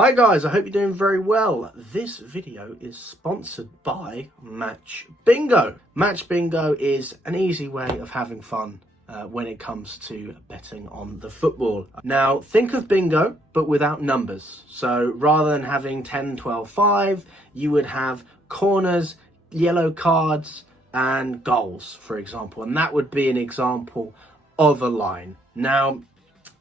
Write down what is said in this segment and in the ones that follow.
Hi guys, I hope you're doing very well. This video is sponsored by Match Bingo. Match Bingo is an easy way of having fun when it comes to betting on the football. Now, think of bingo, but without numbers. So rather than having 10, 12, 5, you would have corners, yellow cards, and goals, for example. And that would be an example of a line. Now,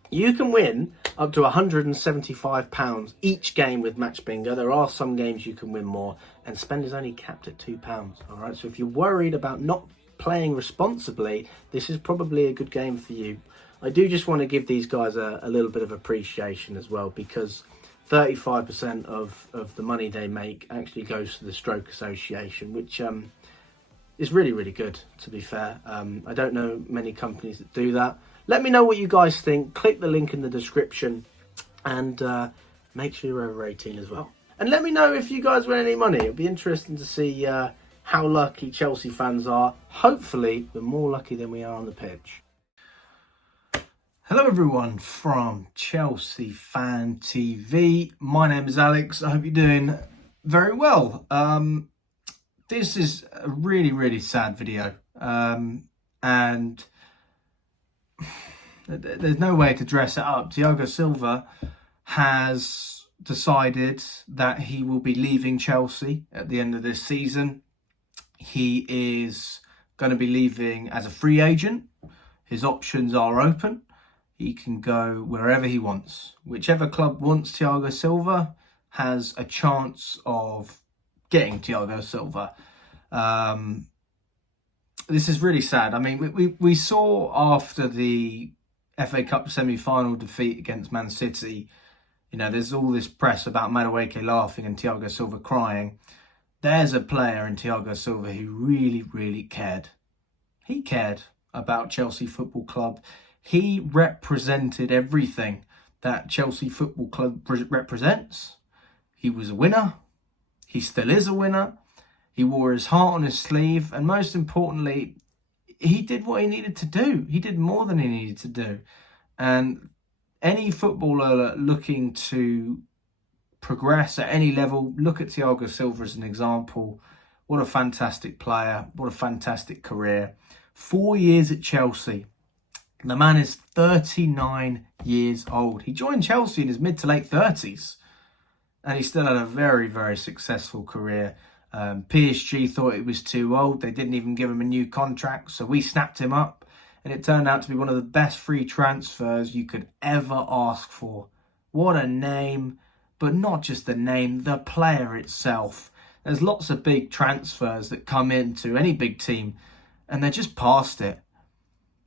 you can win up to £175 each game with Match Bingo. There are some games you can win more, and spend is only capped at £2. All right, so if you're worried about not playing responsibly, this is probably a good game for you. I do just want to give these guys a little bit of appreciation as well, because 35% of the money they make actually goes to the Stroke Association, which is really, really good, to be fair. I don't know many companies that do that. Let me know what you guys think. Click the link in the description and make sure you're over 18 as well. And let me know if you guys win any money. It'll be interesting to see how lucky Chelsea fans are. Hopefully, we're more lucky than we are on the pitch. Hello everyone from Chelsea Fan TV. My name is Alex. I hope you're doing very well. This is a really, really sad video. And there's no way to dress it up. Thiago Silva has decided that he will be leaving Chelsea at the end of this season. He is going to be leaving as a free agent. His options are open. He can go wherever he wants. Whichever club wants Thiago Silva has a chance of getting Thiago Silva. This is really sad. I mean, we saw after the FA Cup semi-final defeat against Man City, you know, there's all this press about Madueke laughing and Thiago Silva crying. There's a player in Thiago Silva who really, really cared. He cared about Chelsea Football Club. He represented everything that Chelsea Football Club represents. He was a winner. He still is a winner. He wore his heart on his sleeve, and most importantly, he did what he needed to do. He did more than he needed to do. And any footballer looking to progress at any level, look at Thiago Silva as an example. What a fantastic player. What a fantastic career. 4 years at Chelsea. The man is 39 years old. He joined Chelsea in his mid to late 30s. And he still had a very, very successful career. PSG thought it was too old. They didn't even give him a new contract, so we snapped him up, and it turned out to be one of the best free transfers you could ever ask for. What a name, but not just the name, the player itself. There's lots of big transfers that come into any big team, and they're just past it.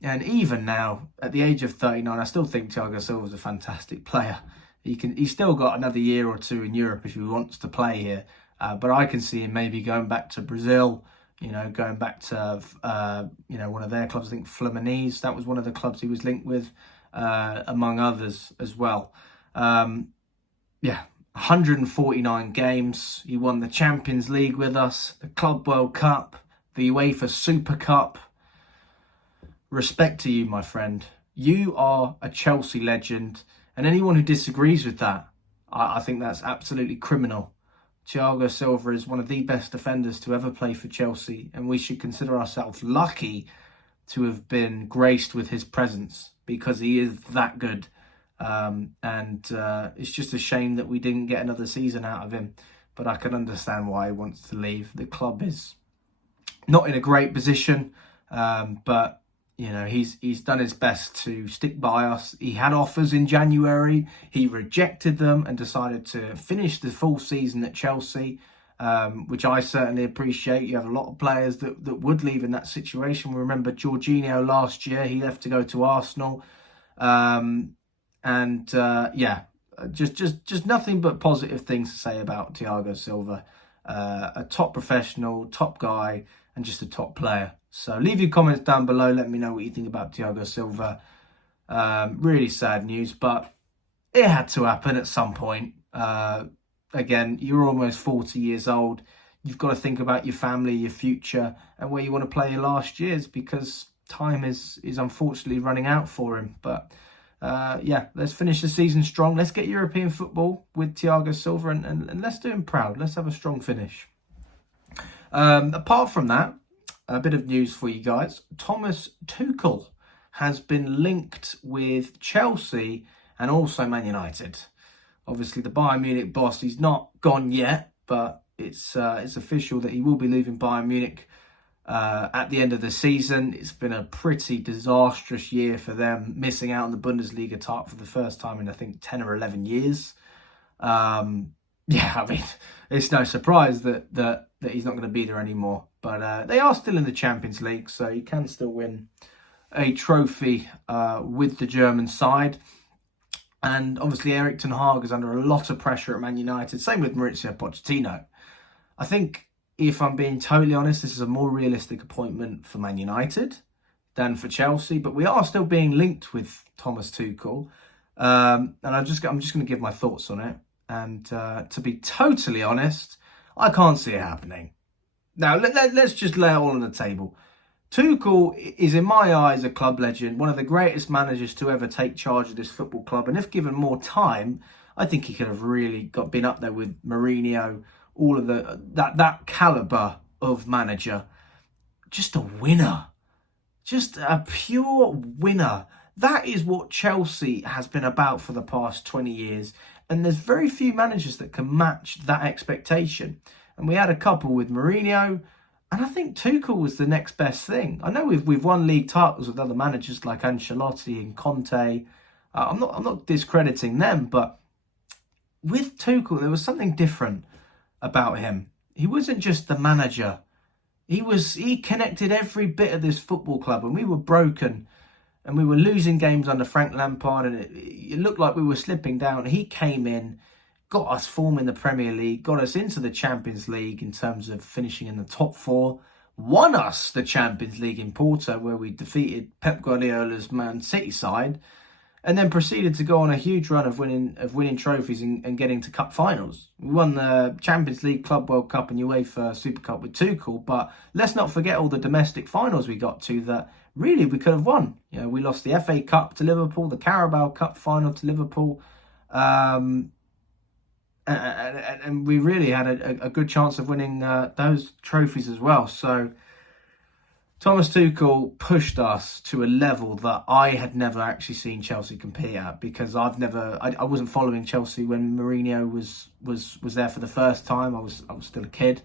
And even now, at the age of 39, I still think Thiago Silva is a fantastic player. He's still got another year or two in Europe if he wants to play here. But I can see him maybe going back to Brazil, you know, going back to, one of their clubs. I think Fluminense, that was one of the clubs he was linked with, among others as well. 149 games. He won the Champions League with us, the Club World Cup, the UEFA Super Cup. Respect to you, my friend. You are a Chelsea legend. And anyone who disagrees with that, I think that's absolutely criminal. Thiago Silva is one of the best defenders to ever play for Chelsea, and we should consider ourselves lucky to have been graced with his presence, because he is that good. It's just a shame that we didn't get another season out of him, but I can understand why he wants to leave. The club is not in a great position, but you know, he's done his best to stick by us. He had offers in January. He rejected them and decided to finish the full season at Chelsea, which I certainly appreciate. You have a lot of players that would leave in that situation. We remember Jorginho last year. He left to go to Arsenal. Just nothing but positive things to say about Thiago Silva. A top professional, top guy, and just a top player. So leave your comments down below. Let me know what you think about Thiago Silva. Really sad news, but it had to happen at some point. Again, you're almost 40 years old. You've got to think about your family, your future, and where you want to play your last years, because time is unfortunately running out for him. But yeah, let's finish the season strong. Let's get European football with Thiago Silva, and let's do him proud. Let's have a strong finish. Apart from that, a bit of news for you guys. Thomas Tuchel has been linked with Chelsea and also Man United. Obviously, the Bayern Munich boss, he's not gone yet, but it's official that he will be leaving Bayern Munich at the end of the season. It's been a pretty disastrous year for them, missing out on the Bundesliga title for the first time in, I think, 10 or 11 years. Yeah, I mean, it's no surprise that he's not going to be there anymore. But they are still in the Champions League, so you can still win a trophy with the German side. And obviously Erik ten Hag is under a lot of pressure at Man United. Same with Mauricio Pochettino. I think, if I'm being totally honest, this is a more realistic appointment for Man United than for Chelsea. But we are still being linked with Thomas Tuchel. And I'm just going to give my thoughts on it. And to be totally honest, I can't see it happening. Now, let's just lay it all on the table. Tuchel is, in my eyes, a club legend, one of the greatest managers to ever take charge of this football club. And if given more time, I think he could have really been up there with Mourinho, all of that calibre of manager. Just a winner. Just a pure winner. That is what Chelsea has been about for the past 20 years. And there's very few managers that can match that expectation. And we had a couple with Mourinho, and I think Tuchel was the next best thing. I know we've won league titles with other managers like Ancelotti and Conte. I'm not discrediting them, but with Tuchel there was something different about him. He wasn't just the manager. He connected every bit of this football club, and we were broken and we were losing games under Frank Lampard, and it looked like we were slipping down. He came in, got us form in the Premier League, got us into the Champions League in terms of finishing in the top four, won us the Champions League in Porto, where we defeated Pep Guardiola's Man City side, and then proceeded to go on a huge run of winning trophies and getting to cup finals. We won the Champions League, Club World Cup and UEFA Super Cup with Tuchel, but let's not forget all the domestic finals we got to that really we could have won. You know, we lost the FA Cup to Liverpool, the Carabao Cup final to Liverpool, and we really had a good chance of winning those trophies as well. So Thomas Tuchel pushed us to a level that I had never actually seen Chelsea compete at, because I wasn't following Chelsea when Mourinho was there for the first time. I was still a kid.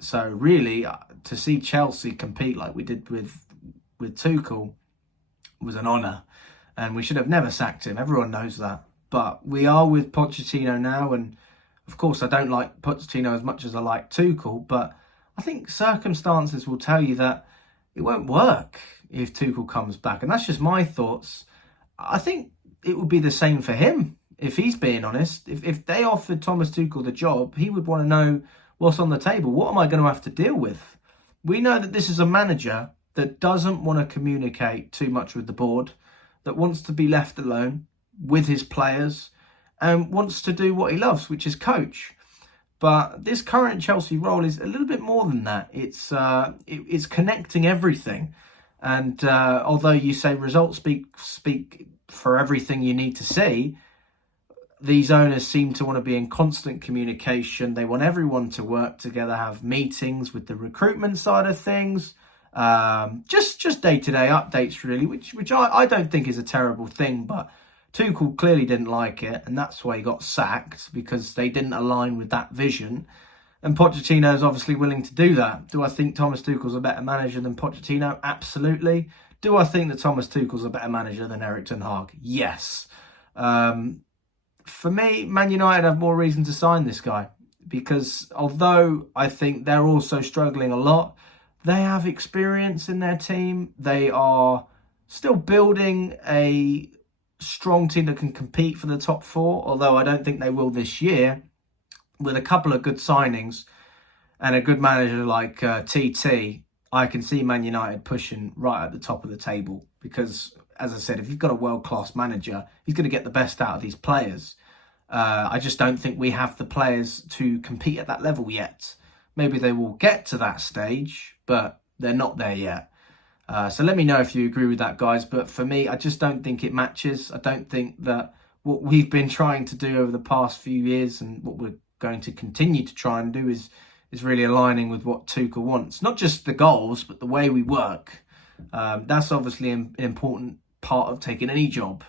So really, to see Chelsea compete like we did with Tuchel was an honour, and we should have never sacked him. Everyone knows that. But we are with Pochettino now, and of course I don't like Pochettino as much as I like Tuchel, but I think circumstances will tell you that it won't work if Tuchel comes back. And that's just my thoughts. I think it would be the same for him, if he's being honest. If they offered Thomas Tuchel the job, he would want to know what's on the table. What am I going to have to deal with? We know that this is a manager that doesn't want to communicate too much with the board, that wants to be left alone with his players and wants to do what he loves, which is coach. But this current Chelsea role is a little bit more than that. It's connecting everything. And although you say results speak for everything you need to see, these owners seem to want to be in constant communication. They want everyone to work together, have meetings with the recruitment side of things, just day-to-day updates really, which I don't think is a terrible thing, but Tuchel clearly didn't like it, and that's why he got sacked, because they didn't align with that vision. And Pochettino is obviously willing to do that. Do I think Thomas Tuchel's a better manager than Pochettino? Absolutely. Do I think that Thomas Tuchel's a better manager than Erik ten Hag? Yes. For me, Man United have more reason to sign this guy, because although I think they're also struggling a lot, they have experience in their team. They are still building a strong team that can compete for the top four, although I don't think they will this year. With a couple of good signings and a good manager like TT, I can see Man United pushing right at the top of the table, because, as I said, if you've got a world-class manager, he's going to get the best out of these players. I just don't think we have the players to compete at that level yet. Maybe they will get to that stage, but they're not there yet. So let me know if you agree with that, guys. But for me, I just don't think it matches. I don't think that what we've been trying to do over the past few years and what we're going to continue to try and do is really aligning with what Tuchel wants. Not just the goals, but the way we work. That's obviously an important part of taking any job.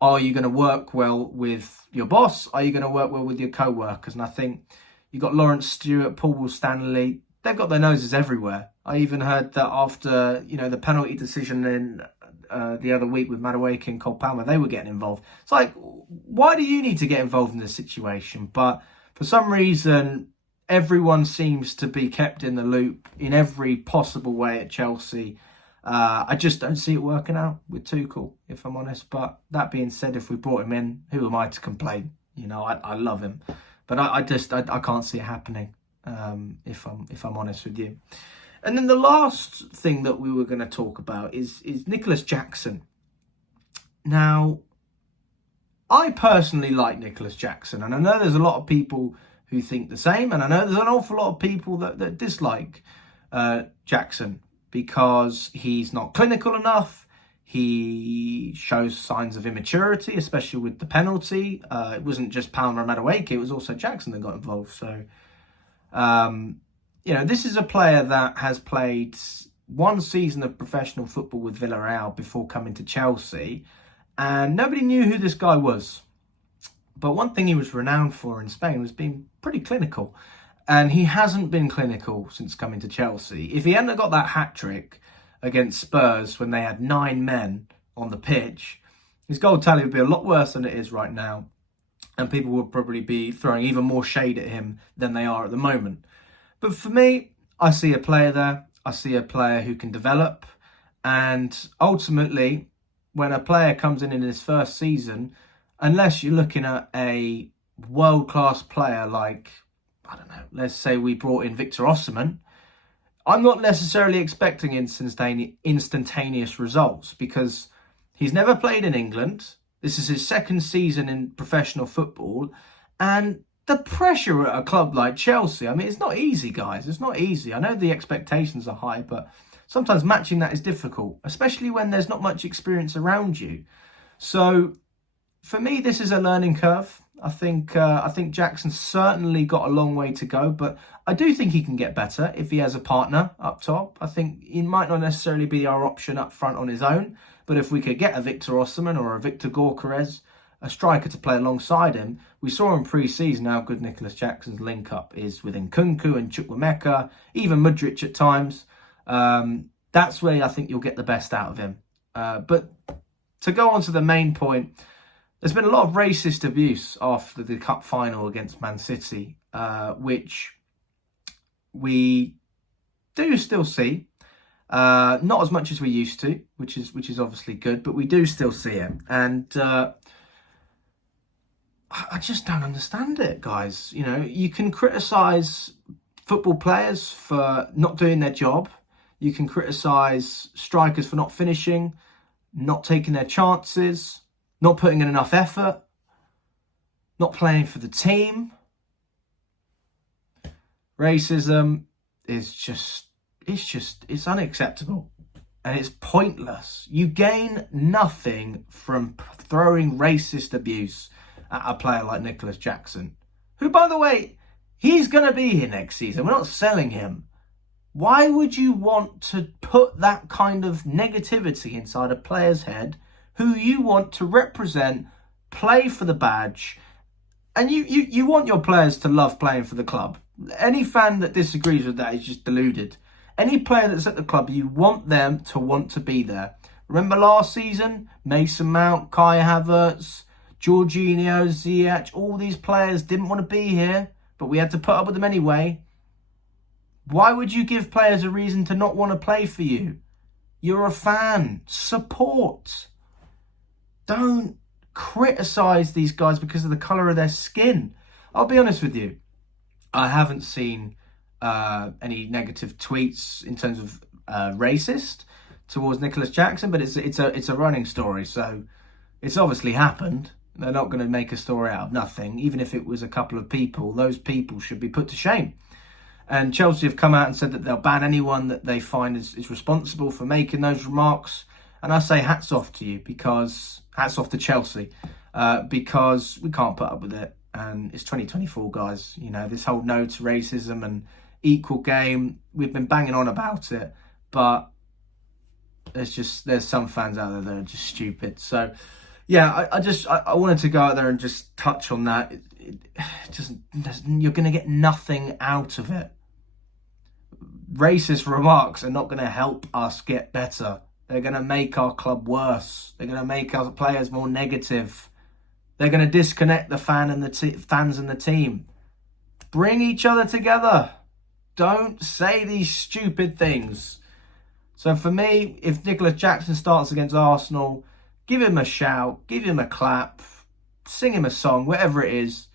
Are you going to work well with your boss? Are you going to work well with your co-workers? And I think you've got Lawrence Stewart, Paul Stanley. They've got their noses everywhere. I even heard that after, the penalty decision in the other week with Madueke and Cole Palmer, they were getting involved. It's like, why do you need to get involved in this situation? But for some reason, everyone seems to be kept in the loop in every possible way at Chelsea. I just don't see it working out with Tuchel, if I'm honest. But that being said, if we brought him in, who am I to complain? I love him, but I can't see it happening. If I'm honest with you. And then the last thing that we were going to talk about is Nicolas Jackson. Now, I personally like Nicolas Jackson, and I know there's a lot of people who think the same, and I know there's an awful lot of people that dislike Jackson because he's not clinical enough. He shows signs of immaturity, especially with the penalty. It wasn't just Palmer and Madueke, it was also Jackson that got involved. So, this is a player that has played one season of professional football with Villarreal before coming to Chelsea, and nobody knew who this guy was. But one thing he was renowned for in Spain was being pretty clinical. And he hasn't been clinical since coming to Chelsea. If he hadn't got that hat-trick against Spurs when they had 9 men on the pitch, his goal tally would be a lot worse than it is right now. And people would probably be throwing even more shade at him than they are at the moment. But for me, I see a player there. I see a player who can develop. And ultimately, when a player comes in his first season, unless you're looking at a world-class player like, I don't know, let's say we brought in Victor Osimhen, I'm not necessarily expecting instantaneous results because he's never played in England. This is his second season in professional football. And the pressure at a club like Chelsea, I mean, it's not easy, guys. It's not easy. I know the expectations are high, but sometimes matching that is difficult, especially when there's not much experience around you. So for me, this is a learning curve. I think Jackson's certainly got a long way to go, but I do think he can get better if he has a partner up top. I think he might not necessarily be our option up front on his own, but if we could get a Victor Osimhen or a Victor Gyökeres, a striker to play alongside him, we saw in pre-season how good Nicolas Jackson's link-up is with Nkunku and Chukwuemeka, even Mudryk at times. That's where I think you'll get the best out of him. But to go on to the main point, there's been a lot of racist abuse after the cup final against Man City, which we do still see. Not as much as we used to, which is obviously good, but we do still see it. And I just don't understand it, guys. You can criticise football players for not doing their job. You can criticise strikers for not finishing, not taking their chances, not putting in enough effort, not playing for the team. Racism is it's unacceptable and it's pointless. You gain nothing from throwing racist abuse at a player like Nicolas Jackson, who, by the way, he's going to be here next season. We're not selling him. Why would you want to put that kind of negativity inside a player's head who you want to represent, play for the badge, and you want your players to love playing for the club? Any fan that disagrees with that is just deluded. Any player that's at the club, you want them to want to be there. Remember last season? Mason Mount, Kai Havertz, Jorginho, Ziyech, all these players didn't want to be here, but we had to put up with them anyway. Why would you give players a reason to not want to play for you? You're a fan. Support. Don't criticise these guys because of the colour of their skin. I'll be honest with you. I haven't seen any negative tweets in terms of racist towards Nicolas Jackson, but it's a running story, so it's obviously happened. They're not going to make a story out of nothing. Even if it was a couple of people, those people should be put to shame. And Chelsea have come out and said that they'll ban anyone that they find is responsible for making those remarks. And I say hats off to you, because hats off to Chelsea, because we can't put up with it. And it's 2024, guys. You know, this whole no to racism and equal game, we've been banging on about it, but there's some fans out there that are just stupid. So yeah, I wanted to go out there and just touch on that. You're going to get nothing out of it. Racist remarks are not going to help us get better. They're going to make our club worse. They're going to make our players more negative. They're going to disconnect the fans and the team. Bring each other together. Don't say these stupid things. So for me, if Nicolas Jackson starts against Arsenal, give him a shout, give him a clap, sing him a song, whatever it is.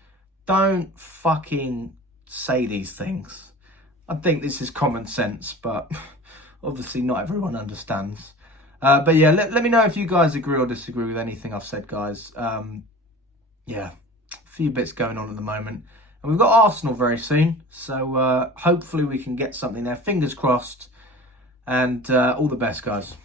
Don't fucking say these things. I think this is common sense, but obviously not everyone understands. But yeah, let me know if you guys agree or disagree with anything I've said, guys. Yeah, a few bits going on at the moment. And we've got Arsenal very soon, so hopefully we can get something there. Fingers crossed. And all the best, guys.